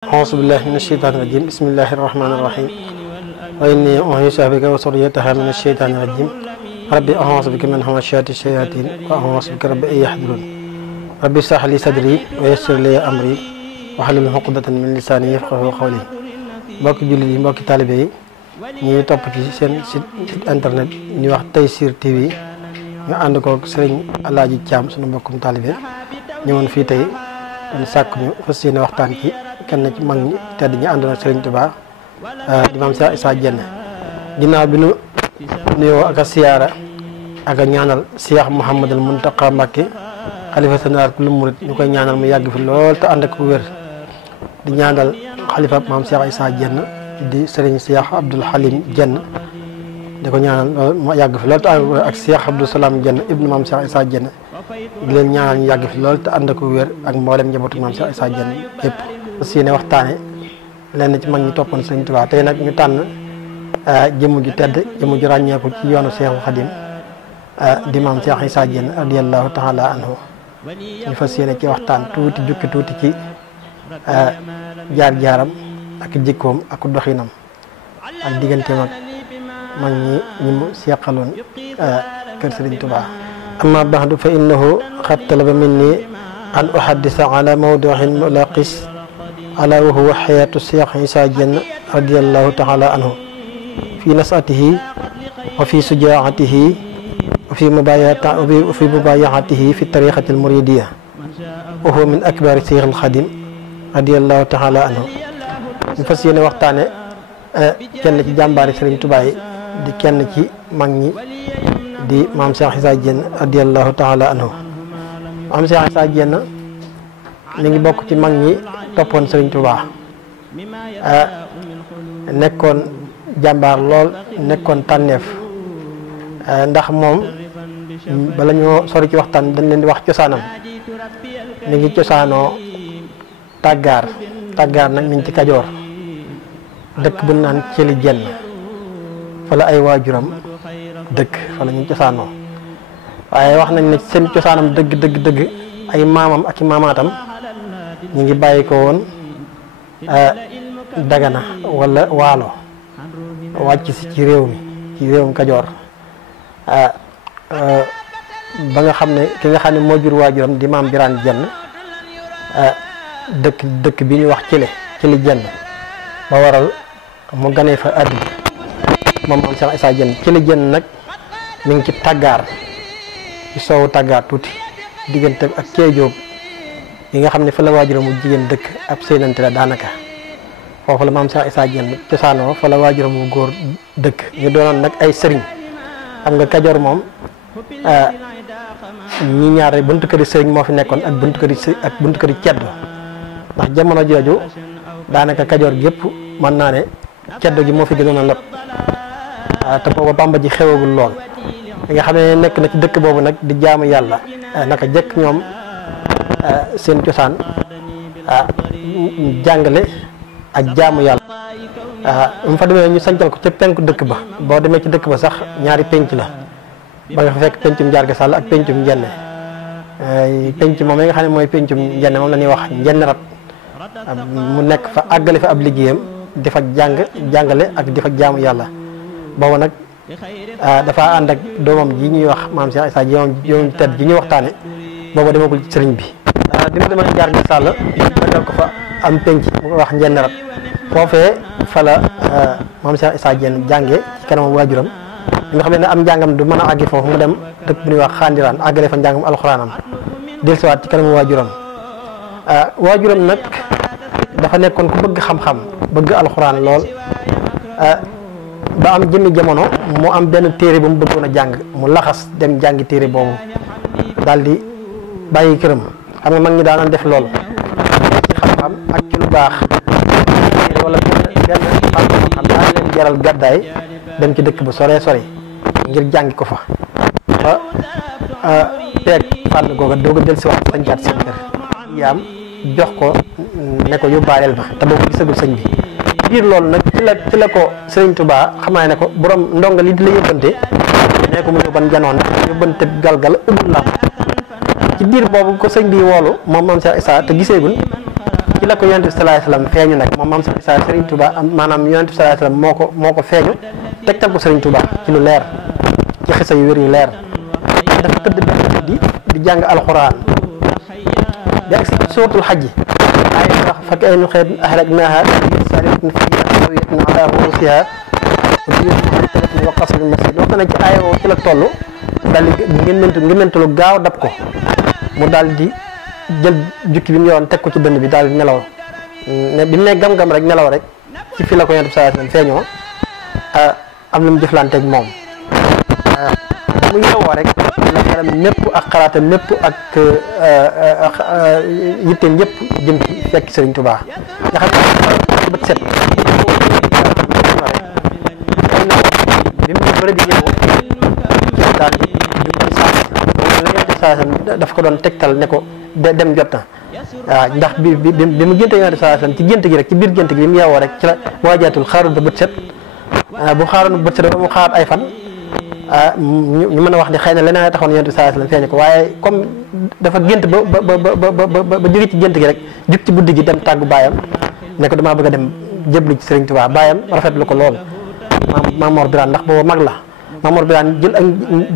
أعوذ بالله من الشيطان الرجيم بسم الله الرحمن الرحيم وإني أعيذها بك وذريتها من الشيطان الرجيم ربي أعوذ بك من همزات الشياطين وأعوذ بك ربي أن يحضرون ربي اشرح لي صدري ويسر لي أمري واحلل عقدة من لساني يفقهوا قولي mbokki jullit yi mbokki taalibe yi ñuy topp ci seen site internet ñu wax Tayssir TV ñu ànd koog sëriñ Alaaji Thiam sunu mbokkum taalibe ñëwoon fii tey ñu sàkk ñu fas yéene waxtaan ci kenn ci mag ñi tedd ñi àndoon ak Sëriñ Tuubaa di maam Cheikh Issa Diène ginnaaw bi nu nuyoo ak a siyaara ak a ñaanal Cheikh Mouhamadul Mountakha Mbacké xalifa général ku lu murit ñu koy ñaanal mu yàgg fi lool te ànd ak wér di ñaanal xalifa maam Cheikh Issa Diène di Sëriñ Cheikh Abdoul Halim Diène di ko ñaanal mu yàgg fi lool te ànd ak Cheikh Abdou Salam Diène ibnu maam Cheikh Issa Diène di leen ñaanal ñu yàgg fi lool te ànd ak wér ak mboolem njabootu maam Cheikh Issa Diène yëpp aussi ne waxtaane lenn ci mag ñi toppoon Sëriñ Tuubaa tey nag ñu tànn jëmm ju tedd jëmm ju ràññeeku ci yoonu Seexul Xadim di maam Cheikh Issa Diène radiyallahu taala anhu ñu fas yéene ci waxtaan tuuti jukki tuuti ci jaar-jaaram ak jikkoom ak doxinam ak digganteem ak mag ñi mu seqaloon kër Sëriñ Tuubaa amma ba'du fa innahu qad talaba minni an uhaddisa ala mawdu'in mulaqis ala wa huwa hayatu Cheikh Issa Diène radiyallahu ta'ala anhu fi nas'atihi wa fi sujaa'atihi wa fi mubaya'atihi fi tariqati al-muridiyya wa huwa min akbari Cheikh al-Khadim radiyallahu ta'ala anhu ñu fas yéene waxtaane kenn ci jàmbaari Sëriñ Tuubaa yi di kenn ci mag ñi di maam Cheikh Issa Diène radiyallahu ta'ala anhu maam Cheikh Issa Diène mi ngi bokk ci mag ñi toppoon Sëriñ Tuubaa nekkoon jàmbaar lool nekkoon tànneef ndax moom bala ñoo sori ci waxtaan dañ leen di wax cosaanam mi ngi cosaanoo tàggaar nag mi ngi ci Kajoor dëkk bu naan Cëli Diène fa la ay waajuram dëkk fa la ñu cosaanoo waaye wax nañ ne seen cosaanam dëgg ay maamam ak i maamaatam ñu ngi bàyyi ko woon Dagana wala Waalo wàcc si ci réewum Kajoor ba nga xam ne ki nga xam ne moo jur waajuram di maam Birane Diène dëkk bi ñuy wax Cëli Diène ba waral mu ganee fa àdduna moom maam Cheikh Issa Diène Cëli Diène nag mi ngi ci tàggaar ci soowu tàggaar tuuti diggante ak Kéejoob yi nga xam ne fa la waajuram mu jigéen dëkk ab séenante la daanaka foofu la maam Cheikh Issa Diène cosaanoo fa la waajuram mu góor dëkk ñu doonoon nag ay sëriñ xam nga Kajoor moom ñi ñaare buntu këri sëriñ moo fi nekkoon ak buntu këri ceddo ndax jamono jooju daanaka Kajoor gépp mën naa ne ceddo gi moo fi gënoon a lot te booba Bàmba ji xewagul lool li nga xam ne nekk na ci dëkk boobu nag di jaamu yàlla naka jëkk ñoom seen cosaan jàngale ak jaamu yàlla mu fa demee ñu sancal ko ca penku dëkk ba boo demee ci dëkk ba sax ñaari penc la ba nga fa fekk pencum Njaarga Sàll ak pencum Njenne penc moom nga xam ne mooy pencum Njenne moom la ñuy wax Njenne Rat mu nekk fa àggale fa ab liggéeyam di fa jàngale ak di fa jaamu yàlla boobu nag dafa ànd ak doomam ji ñuy wax maam Cheikh Issa yoom tedd ji ñuy waxtaane booba demagul ci sëriñ bi dina dema Njaarga Sàll dagal ko fa am penc mu ko wax Njenne Rat foofee fa la maam Cheikh Issa Diène jànge ci kanamam waajuram li nga xam ne am njàngam du mën a àggi foofu mu dem dëkk bu ñuy wax Xaandiraan àggale fa njàngam alxuraanam dellusiwaat ci kanamam waajuram nag dafa nekkoon ku bëgg xam-xam bëgg alxuraan lool ba am jëmmi jamono mu am benn téere bu mu bëggoon a jàng mu laxas dem jàngi téere boobu daal di bàyyi këram xam nga mag ñi daan def lool ci xam-xam ak ci lu baax wala benn xam daan leen jaral gàddaay dem ci dëkk bu sore ngir jàngi ko fa ba teeg fànn googa doog a del si wax sañcaat seen kër yaam jox ko ne ko yóbbaaleel ma te boobu gisagul sëñ bi biir loolu nag ci la ko Sëriñ Tuubaa xamaa ne ko borom ndonga li di la yóbbante ne ko mu yóbban janoon yóbbante galgal ubul la ci biir boobu ko sëñ bi woolu moom maam Cheikh Issa te giseegul ci la ko yonent bi sallallahu alayhi wasallam feeñu nag moom maam Cheikh Issa Serigne Touba maanaam yonent bi sallallahu alayhi wasallam moo ko feeñu tegtal ko Serigne Touba ci lu leer ci xisa yu wér yu leer dafa tëdd benn di jàng alxuraan di agsi suuratul xajj ay wax fakk ay nu xeet ahlaknaaha sariatin fiihaa xaawiyatin alaa uruusihaa wa buyuutin mu'attalatin wa qasrin masiid wax na ci aaya woo ci la toll daal di ngémmentu lu gaaw dab ko mu daal di jël jukki bi mu yoroon teg ko ci dënn bi daal di nelaw ne bi mu ne gam-gam rek nelaw rek ci fii la ko Yonent bi sallallahu alayhi wasallam feeñoo am lu mu jëflanteeg moom mu yeewoo rek la xelam mépp ak xalaatam mépp ak yitteem yëpp jëm ci fekk Serigne Touba nga xam ne bët set bi mu bëri di yeewu daal di jug ci saa daf ko doon tegtal ne ko dem jot na waaw ndax bi mu génte Yonent bi sallallahu alayhi wasallam ci gént gi rek ci biir gént gi bi mu yeewoo rek ci la waajaatul xaarul ba bët set bu xaaroon bët set ba mu xaar ay fan ñu mën a wax ne xëy na leneen a taxoon Yonent bi sallallahu alayhi wasallam feeñ ko waaye comme dafa gént ba jóge ci gént gi rek jug ci guddi gi dem tàggu baayam ne ko damaa bëgg a dem jéblu ci Serigne Touba baayam rafetlu ko lool Maam Mor Birane ndax booba mag la Maam Mor Birane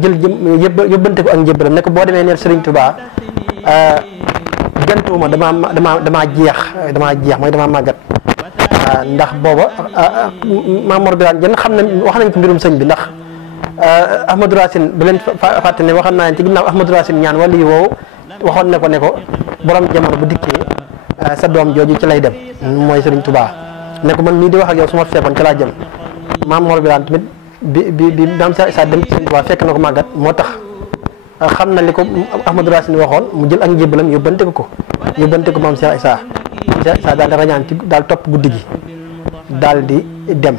jël yóbbante ko ak njébbalam ne ko boo demee neel Serigne Touba gëntuwuma damaa jeex mooy damaa màggat ndax booba Maam Mor Birane jën xam ne wax nañ ko mbirum sëñ bi ndax Ahmadou Racine bu leen fàtte ne waxoon naa leen ci ginnaaw Ahmadou Racine ñaan wala yu woowu waxoon ne ko borom jamono bu dikkee sa doom jooju ci lay dem mooy Serigne Touba ne ko man mii di wax ak yow su ma fekkoon ci laa jëm Maam Mor Birane tamit bi Maam Cheikh Issa dem ci Serigne Touba fekk na ko màggat moo tax xam na li ko Ahmadou Racine waxoon mu jël ak njébbalam yóbbante ko Maam Cheikh Issa daal di rañaan ci daal topp guddi gi daal di dem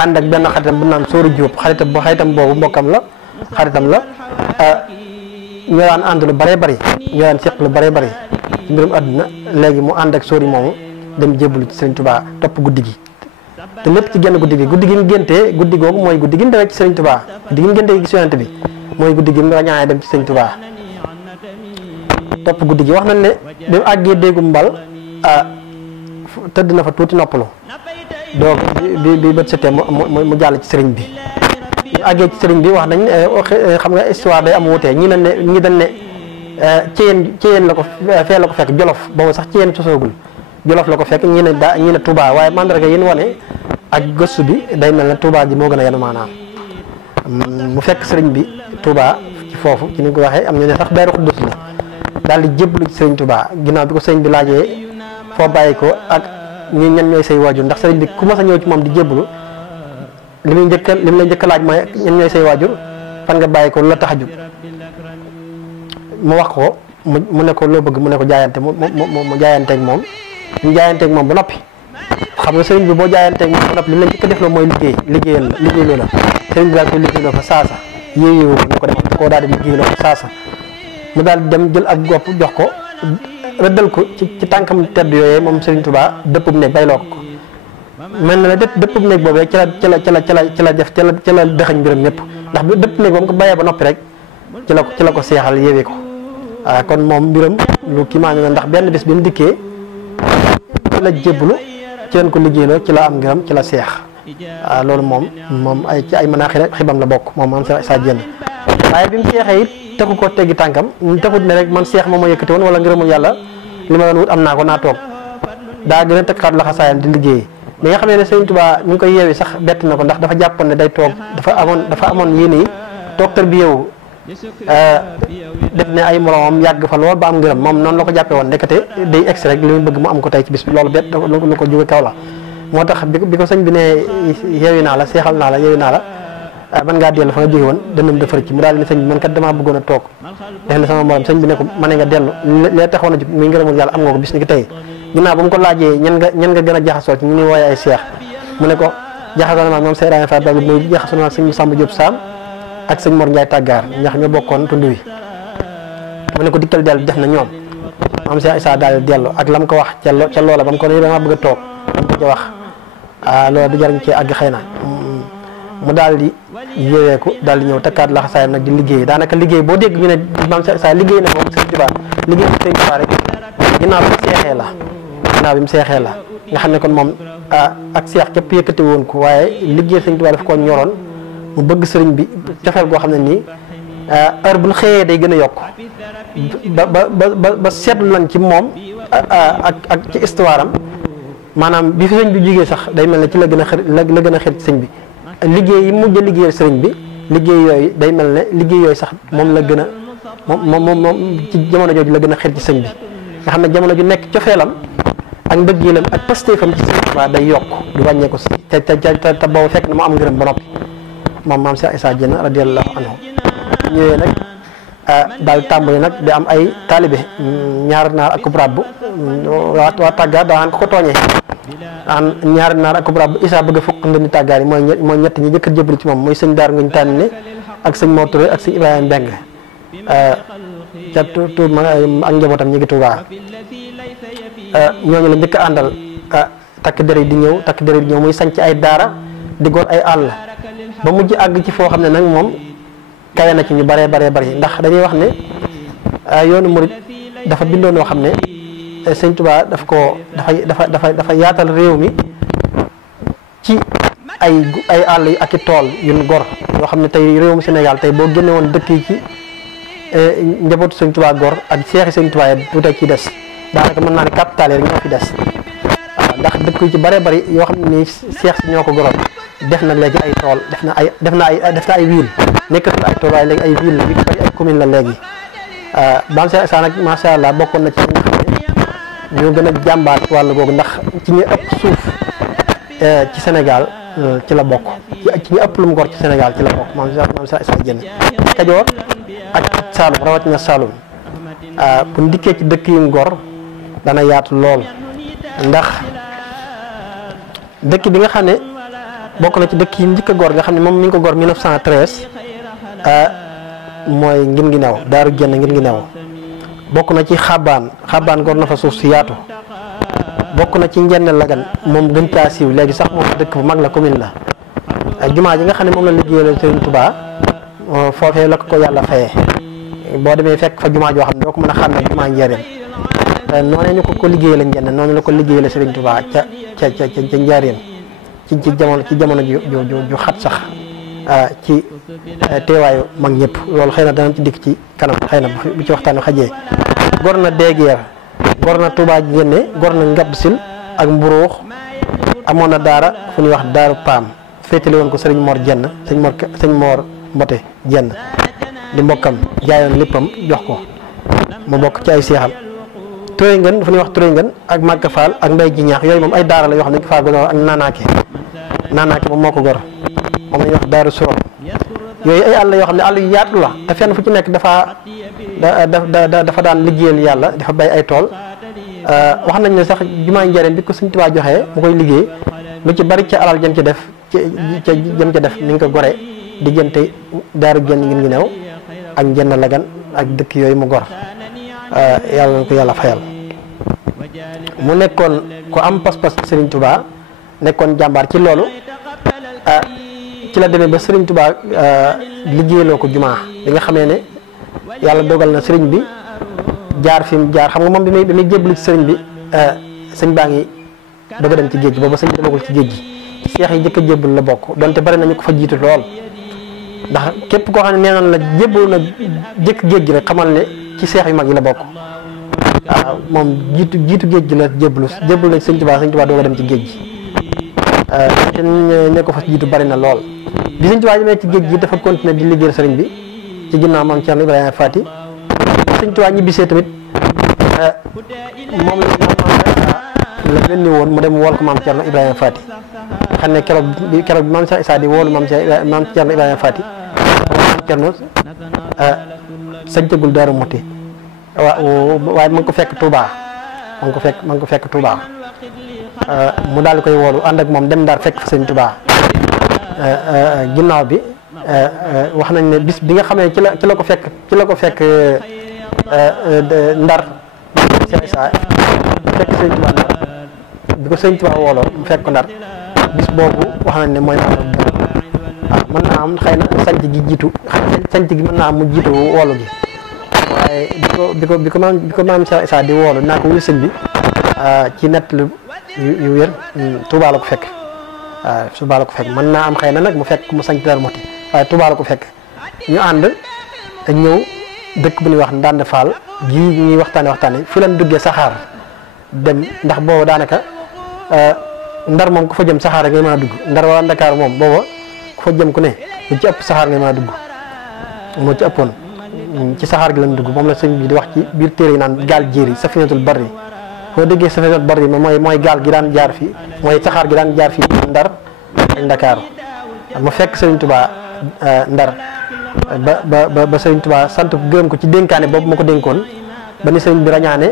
ànd ak benn xaritam bu naan Sóoru Jóob xaritam boobu mbokkam la xaritam la ñoo daan ànd lu bëree bëri ñoo daan seq lu bëree bëri ci mbirum àdduna léegi mu ànd ak Sóori moomu dem jébbalu ci Serigne Touba topp guddi gi te lépp ci genn guddi gi mu géntee guddi googu mooy guddi gi mu demee ci Serigne Touba guddi gi mu géntee gis Yonent bi mooy guddi gi mu rañaanee dem ci Serigne Touba topp guddi gi wax nañ ne bi mu àggee déggu mbal tëdd na fa tuuti noppalu donc bi bët setee mu jàll ci sëriñ bi ñu àggee ci sëriñ bi wax nañ xam nga histoire day am wutee ñi dañ ne Ceyeen la ko fee la ko fekk Jolof boobu sax Ceyeen sosoogul Jolof la ko fekk ñi ne Touba waaye mandarga yi ñu wane ak gëstu bi day mel ne Touba ji moo gën a yenu maanaam mu fekk sëriñ bi Touba ci foofu ci ni ko waxee am ñu ne sax Daaru Xuddus la daal di jébbalu ci sëriñ Touba ginnaaw bi ko sëriñ bi laajee foo bàyyi ko ak ñan ñooy say waajur ndax sëriñ bi ku mas a ñëw ci moom di jébbalu li mu lay njëkk laaj mooy ñan ñooy say waajur fan nga bàyyi ko lu la tax a jug mu wax ko mu ne ko loo bëgg mu ne ko jaayante mu jaayanteeg moom ñu jaayanteeg moom ba noppi xam nga sëriñ bi boo jaayanteeg moom ba noppi li mu la njëkk a def la mooy liggéey loola sëriñ bi daal koy liggéey loo fa saasa yéeyewu ko ne ko def koo daal di liggéey loo fa saasa mu daal di dem jël ak gopp jox ko rëddal ko ci tànkam tedd yooyee moom Serigne Touba dëppub néeg bayloo ko mel na ne dëppub néeg boobee ci la dëxañ mbiram ñëpp ndax bu dëpp néeg ba mu ko bàyyee ba noppi rek ci la ko seexal yéwee ko waaw kon moom mbiram lu kii maa ngi ndax benn bés bi mu dikkee ci la jébbalu ci leen ko liggéeyloo ci la am ngiram ci la seex waaw loolu moom ci ay mën a xibam la bokk moom Maam Cheikh Issa Diène waaye bi mu seexee it taxu ko teggi tànkam taxut ne rek man seex moom ma yëkkati woon wala ngërëmul yàlla li ma doon wut am naa ko naa toog daa gën a teg xaat laxasaayam di liggéey bi nga xam ne Serigne Touba mi ngi koy yeewi sax bett na ko ndax dafa jàppoon ne day toog dafa amoon yéene yi toog tër bi yeewu def ne ay moromam yàgg fa lool ba am ngërëm moom noonu la ko jàppee woon ndekete day egsi rek li mu bëgg mu am ko tey ci bis bi loolu bett lu ko jóge kaw la moo tax bi ko sëñ bi ne yeewi naa la seexal naa la yeewi naa la man ngaa dellu fa nga jóge woon dënnam defar ci mu daal ne sëñ bi man kat damaa bëggoon a toog def na sama morom sëñ bi ne ko mën nga dellu lee taxoon a jug muy ngërëmul yàlla am nga ko bis ni ki tey ginnaaw ba mu ko laajee ñan nga gën a jaxasoo ci ñu ni wooye ay seex mu ne ko jaxasoo na maag moom Seydou Fall Babou muy jaxasoo na maag sëñ Samba Diop Sam ak sëñ Mor Ndiaye Tàggaar ñax ñoo bokkoon tund wi mu ne ko dikkal dellu def na ñoom Maam Cheikh Issa daal dellu ak lam ko wax ca loola ba mu ko ne dama bëgg a toog dam ko ca wax loola du jar ñu cee àgg xëy na mu daal di yéweeku daal di ñëw takkaat laxasaayam nag di liggéey daanaka liggéey boo dégg ñu ne Maam Cheikh Issa liggéey na moom Serigne Touba liggéey na Serigne Touba rek ginnaaw bi seexee la ginnaaw bi mu seexee la nga xam ne kon moom ak seex képp yëkkati woon ko waaye liggéey sëriñ Tuubaa daf koo ñoroon mu bëgg sëriñ bi cofeel goo xam ne nii heure bu ñu xëyee day gën a yokk ba seetlu nañ ci moom ak ci histoire am maanaam bi fi sëñ bi jógee sax day mel ne ci la gën a xër la gën a xër ci sëñ bi liggéey yi mujj a liggéeyal sëriñ bi liggéey yooyu day mel ne liggéey yooyu sax moom la gën a moom ci jamono jooju la gën a xër ci sëñ bi nga xam ne jamono ju nekk cofeelam ak mbëggeelam ak pastéefam ci sëñ Tuubaa day yokk du wàññeeku si te boobu fekk na mu am ngërëm ba noppi moom maam Cheikh Issa Diène radiyallahu anhu ñëwee nag daal tàmbali nag di am ay taalibe ñaari naar ak ràbb waa tàggaar daan ko tooñee an ñaari naar ak ràbb Issa bëgg a fukk ndëndi tàggaar yi mooy ñett ñi jëkk a jëbal ci moom mooy sëñ Daar Nguñ Tànne ak sëñ Mor Touré ak sëñ Ibrahima Mbeng ca tuut ma ak njabootam ñi ngi Tuubaa ñooñu la njëkk a àndal takk der yi di ñëw muy sanc ay daara di gor ay àll ba mujj àgg ci foo xam ne nag moom kawe na ci ñu baree bari ndax dañuy wax ne yoonu murit dafa bindoo noo xam ne sëñ Tuubaa dafa yaatal réew mi ci ay àll yi ak i tool yuñ gor yoo xam ne tey réew mi Sénégal tey boo génne woon dëkk yi ci njabootu sëñ Tuubaa gor ak seexi sëñ Tuubaa yi tuuti ci des daanaka mën naa ne capital rek ñoo fi des waaw ndax dëkk yi ci bare bari yoo xam ne nii seex si ñoo ko goroon def na léegi ay tool def na ay ville nekkatul ay tool waaye léegi ay ville la yu bari ay commune la léegi Maam Cheikh Issa nag macha allah bokkoon na ci ñi nga xam ne ñoo gën a jàmbaar ci wàllu googu ndax ci ñi ëpp suuf ci Sénégal ci la bokk ci ñi ëpp lu mu gor ci Sénégal ci la bokk Maam Cheikh Issa Diène Kajoor ak Saalum rawatina Saalum bu ndikkee ci dëkk yu ngor dana yaatu lool ndax dëkk bi nga xam ne bokk na ci dëkk yi njëkk a gor nga xam ne moom mi ngi ko gor 1913 mooy ngin ngi new Daaru Jenn ngin ngi new bokk na ci xabaan gor na fa suuf si yaatu bokk na ci Njenn Lagan moom gën caa siiw léegi sax moom dëkk bu mag la commune la jumaa ji nga xam ne moom la liggéeyal Sëriñ Tuubaa foofee la ko yàlla fayee boo demee fekk fa jumaa joo xam ne doo ko mën a xam ne jumaa Njaaréem noonu ñu ko liggéeyal Njenn noonu la ko liggéeyal Sëriñ Tuubaa ca Njaaréem ci jamono ju xat sax ci teewaayu mag ñëpp loolu xëy na danañ ci dikk ci kanam xëy na bu ci waxtaanu xajee gor na Deegeer gor na Touba Njenne gor na Ngab Sil ak Mburuux amoon na daara fu ñuy wax Daaru Paam féetale woon ko sëriñ Mor Jenn sëñ Mor Mbote Jenn di mbokkam jaayoon léppam jox ko mu bokk ci ay seexam Touré ngeen fu ñuy wax Touré ngeen ak Màgga Faal ak Mbay ji ñaax yooyu moom ay daara la yoo xam ne dañ ko faa gor ak naanaake moom moo ko gor moom la ñuy wax Daaru Surom yooyu ay àll yoo xam ne àll yu yaatu la te fenn fu ci nekk dafa daan liggéeyal yàlla dafa bay ay tool wax nañ ne sax jumaa Njaaréem bi ko Sëñ Tuubaa joxee mu koy liggéey lu ci bari ca alal jëm ci def jëm ca def ni nga ko gore diggante Daaru Jenn ngin ngi new ak Njenn Lagan ak dëkk yooyu mu gor yàlla na ko yàlla fayal mu nekkoon ku am pas-pas Sëriñ Tuubaa nekkoon jàmbaar ci loolu ci la demee ba Sëriñ Tuubaa liggéeyloo ko jumaa bi nga xamee ne yàlla dogal na sëriñ bi jaar fi mu jaar xam nga moom bi muy jébbalu ci sëriñ bi sëñ baa ngi bëgg a dem ci géej gi booba sëñ bi demagul ci géej gi seex yi jëkk a jébbal la bokk donte bari nañu ko fa jiitu lool ndax képp koo xam ne nee naan la jébbalu na jëkk géej gi rek xamal ne ci seex yu mag yi la bokk waaw moom jiitu géej gi la jébbalu na Sëñ Tuubaa doog a dem ci géej gi te ne ko fa jiitu bari na lool bi Sëñ Tuubaa demee ci géej gi dafa continuer di liggéeyal sëriñ bi ci ginnaaw maam Cerno Ibrahima Faati Sëñ Tuubaa ñibbisee tamit moom la benni woon mu dem wool ko maam Cerno Ibrahima Faati xam ne keroog bi maam Cheikh Issa di woolu maam Cerno Ibrahima Faati maam Cerno sañtagul Daaru Muxti waaye ma ngi ko fekk Touba ma ngi ko fekk Touba mu daal di koy woolu ànd ak moom dem Ndar fekk fa Sëñ Touba ginnaaw bi wax nañ ne bis bi nga xam ne ci la ko fekk Ndar Cheikh Issa fekk Sëñ Touba Ndar bi ko Sëñ Touba wooloo mu fekk ko Ndar bis boobu wax nañ ne mooy waaw mën naa am xëy na sanc gi jiitu sanc gi mën naa am mu jiitu woolu gi waaye bi ko maam Cheikh Issa di woolu naa ko wuyu sëñ bi ci nett yu wér Touba la ko fekk Touba la ko fekk mën naa am xëy na nag mu fekk mu sañc Darou Mouhty waaye Touba la ko fekk ñu ànd ak ñëw dëkk bu ñuy wax Ndande Fall ji ñuy waxtaane fi leen duggee saxaar dem ndax booba daanaka Ndar moom ku fa jëm saxaar ngay mën a dugg Ndar wala Ndakaaru moom booba ku fa jëm ku ne lu ci ëpp saxaar ngay mën a dugg moo ci ëppoon ci saxaar gi lañ dugg moom la sëñ bi di wax ci biir téere yi naan gaal jéeri safinatul barri foo déggee safinatul barri mooy gaal gi daan jaar fii mooy saxaar gi daan jaar fii Ndar ak Ndakaaru mu fekk Sëriñ Tuubaa Ndar ba Sëriñ Tuubaa sant gërëm ko ci dénkaane boobu ma ko dénkoon ba ni sëriñ bi rañaane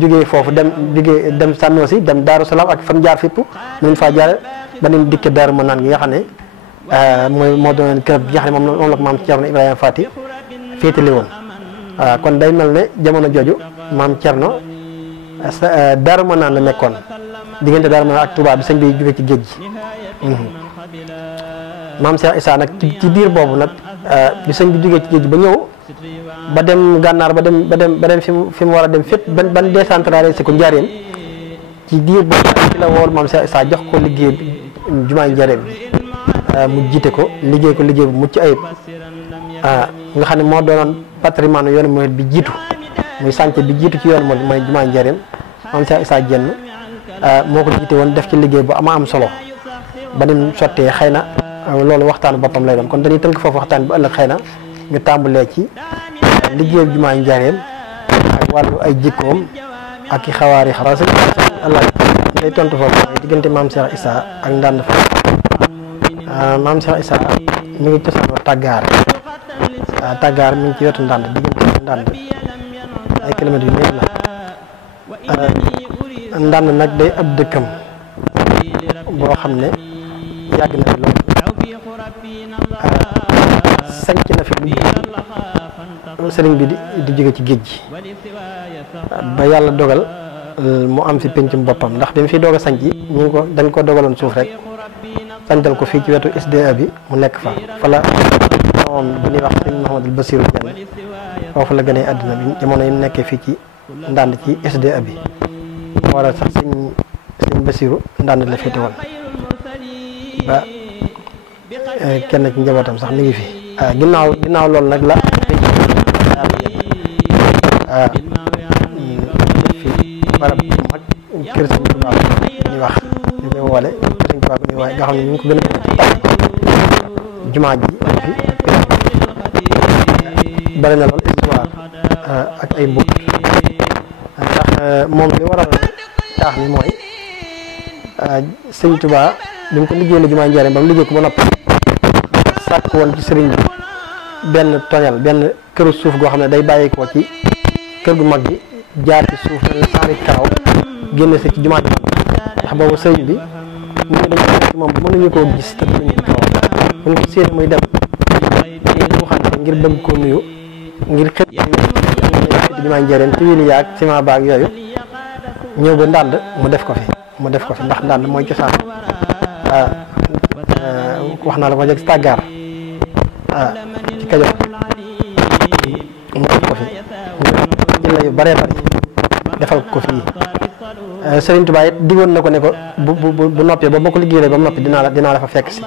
jógee foofu dem Sànnoosi dem Daaru Salaam ak fan jaar fépp mun faa jaare ba ni dikke Daaru Manaan gi nga xam ne moo doon kër bi nga xam ne moom la ko maam Cerno Ibrahima Faty féetale woon kon day mel ne jamono jooju maam Cerno Daaru Manaan la nekkoon diggante Daaru Manaan ak Touba bi sëñ bi jóge ci géej gi maam Cheikh Issa nag ci diir boobu nag bi sëñ bi jógee ci géej gi ba ñëw ba dem gànnaar ba dem fi mu war a dem fépp ban décentralisé ko njaareem ci diir boobu ci la wool maam Cheikh Issa jox ko liggéey bi jumaay njaareem mu jiite ko liggéey bu mucc ayib nga xam ne moo doonoon patrimoine yoonu murid bi jiitu muy sànce bi jiitu ci yoonu murid mooy jumaay njaareem maam Cheikh Issa Diène moo ko jiite woon def ci liggéey bu am solo ba nim sottee xëy na loolu waxtaanu boppam lay doon kon dañuy tënk foofu waxtaan bu ëllëg xëy na ñu tàmbalee ci liggéey jumaay njaareem ak wàllu ay jikkoom ak i xawaari xaraa sëñ Allah day tontu foofu mooy diggante maam Cheikh Issa ak Ndande Fall maam Cheikh Issa mi ngi cosaanoo Tàggaar mi ngi ci wetu Ndande diggante Ndande ay kilomètres yu néew la Ndande nag day ab dëkkam boo xam ne yàgg na fi loolu sanc na fi lu sëriñ bi di jóge ci géej gi ba yàlla dogal mu am fi pencum boppam ndax bi mu fi doog a sanc dañ ko dogaloon suuf rek sancal ko fii ci wetu SDA bi mu nekk fa la moom bu ñuy wax sëñ Mouhamadou Bassirou Diène foofu la gënee àdduna bi jamono yi mu nekkee fii ci Ndande ci SDA bi moo waral sax sëñ Bassirou Ndande la féete woon ba kenn ci njabootam sax mi ngi fi ginnaaw loolu nag la fi barab mag kër sëñ Tuubaa ñuy wax ñu koy woole kër sëñ Tuubaa ñuy wax nga xam ne ñu ngi ko gën a ci jumaa ji fi bari na lool histoire ak ay mbóot ndax moom li waral taax mi mooy sëñ Tuubaa bi mu ko liggéey la jumaa njaareem ba mu liggéey ko ba noppi sàkk woon ci sëriñ bi benn toñal benn këru suuf goo xam ne day bàyyi ko ci kër gu mag gi jaar ci suuf mel ne saari karaw génn si ci jumaa ji ndax boobu sëriñ bi nit ñi dañu ci moom mënuñu koo gis te duñu ko kaw buñ ko séen muy dem ñu xamante ngir bëgg koo nuyu ngir xët jumaa njaareem ci wili yaag ciment baag yooyu ñëw ba Ndande mu def ko fi ndax Ndande mooy cosaan wax naa la ko jeg Tàggaar ci Kajoor mu def ko fi jëlla yu bëree bëri defal ko fii Sëriñ Tuubaa it digoon na ko ne ko bu noppee ba ko liggéeyee ba mu noppi dinaa la fa fekk si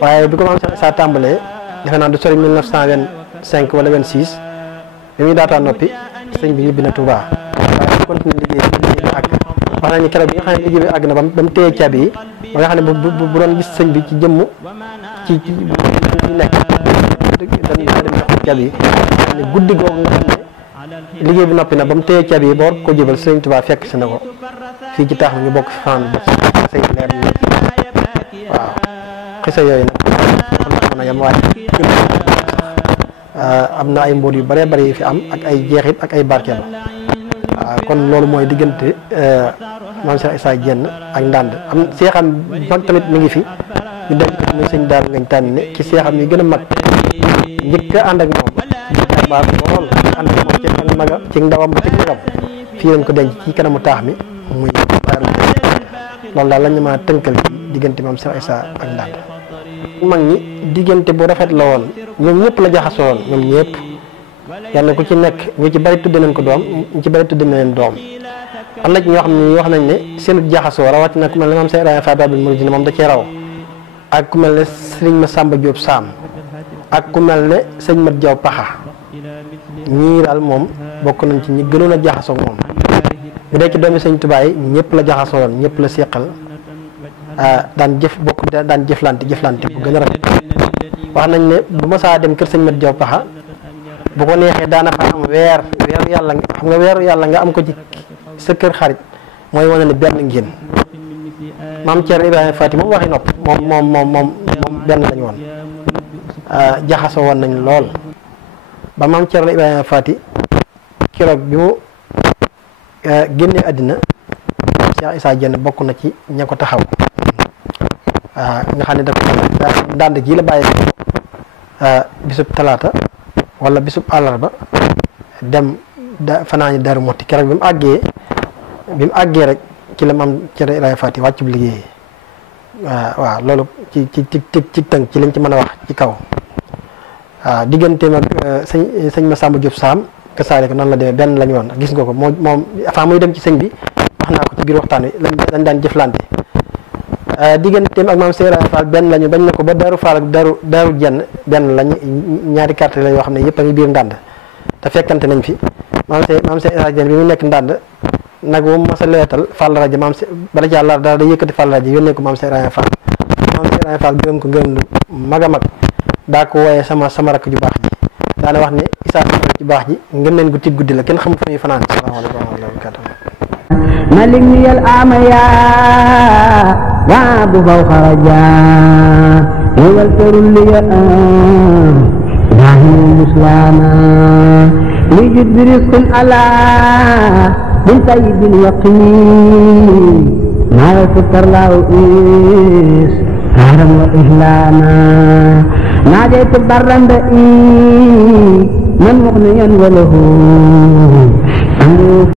waaye bi ko maam Cheikh Issa tàmbalee defe naa du sori 1925 wala 26 bi muy daataa noppi sëñ bi ñibbi na Touba waaye continué liggéey bi àgg wax nañu keroog bi nga xam ne liggéey bi àgg na ba mu téye caabi yi ba nga xam ne bu doon gis sëñ bi ci jëmm ci nekk dañ dem jox caabi yi ne guddi googu nga xam ne liggéey bi noppi na ba mu téye caabi yi ba war ko jëbal sëñ Tuubaa fekk si na ko fii ci taax mi ñu bokk fi fanaan ba say leer yi waaw xisa yooyu nag xam na mën a yem waaye am na ay mbóot yu bëree bëri yu fi am ak ay jeexit ak ay barkeelu waaw kon loolu mooy diggante maam Cheikh Issa Diène ak Ndande am seexam mag tamit mi ngi fi ñu dem ko muy sëñ Daaru Ngañ Tànn ne ci seexam yi gën a mag njëkk a ànd ak moom baax lool ànd ak moom ci ak magam ci ndawam ba ci magam fii lañ ko denc ci kanamu taax mi muy Daaru loolu daal lañ ñu mën a tënkal ci diggante maam Cheikh Issa ak Ndande mag ñi diggante bu rafet la woon ñoom ñëpp la jaxasoo woon ñoom ñëpp yàlla ku ci nekk ñu ci bari tudde nañ ko doom ñu ci bari tudde na leen doom am na ci ñoo xam ne wax nañ ne seen jaxasoo rawatina ku mel ne maam Cheikh Ibrahima Fall Babil Mouridina moom da cee raw ak ku mel ne sëriñ Massamba Diop Sam ak ku mel ne sëñ Mat Jaw Paxa ñii daal moom bokk nañ ci ñi gënoon a jaxasoo moom bu dee ci doomi sëñ Tuubaa yi ñëpp la jaxasoo woon ñëpp la seqal daan jëflante bu gën a rafet wax nañ ne bu ma saa dem kër sëñ Mat Jaw Paxa bu ko neexee daana fa am weeru yàlla xam nga weeru yàlla nga am ko ci sa kër xarit mooy wane ne benn ngeen maam Thierno Ibrahima Fati moom waxi nopp moom benn lañu woon jaxasoo woon nañ lool ba maam Thierno Ibrahima Fati keroog bi mu génnee àddina Cheikh Issa Diène bokk na ci ña ko taxaw nga xam ne dafa ndànd ji la bàyyi bisub talaata wala bisub àllarba dem fanaani Daaru Muxti keroog bi mu àggee rek ci la maam Thierno Ibrahima Fati wàccub liggéey waaw loolu ci tënk ci lañ ci mën a wax ci kaw waaw digganteem ak sëñ Massamba Diop Sam que saale ko noonu la demee benn lañu woon gis nga ko moom avant muy dem ci sëñ bi wax naa ko ci biir waxtaan wi lañ daan jëflante digganteem ak maam Cheikh Ibrahima Fall benn lañu bañ na ko ba Daaru Fall ak Daaru Jenn benn lañ ñaari carte la yoo xam ne yëpp a ngi biir ndànd te fekkante nañ fi maam Cheikh Issa Diène bi mu nekk ndànd nag moom mos a leetal Fall rajo maam bala ci àllar daal da yëkkati Fall rajo yónnee ko maam Cheikh Ibrahima Fall gërëm ko ngërëm lu mag a mag daa ko wooyee sama rakk ju baax ji daana wax ne Issa sama rakk ju baax ji ngeen leen gu tiit guddi la kenn xamul fu ñuy fanaan salaamaaleykum wa rahmatullahi wa barakatuh malikni al amaya wa bu faw xaraja wal tarul liya dahil muslama li jid bi risqin ala من طيب اليقين ما يفتر له إيس هرم وإهلانا ناديت برا بئي من مغنيا وله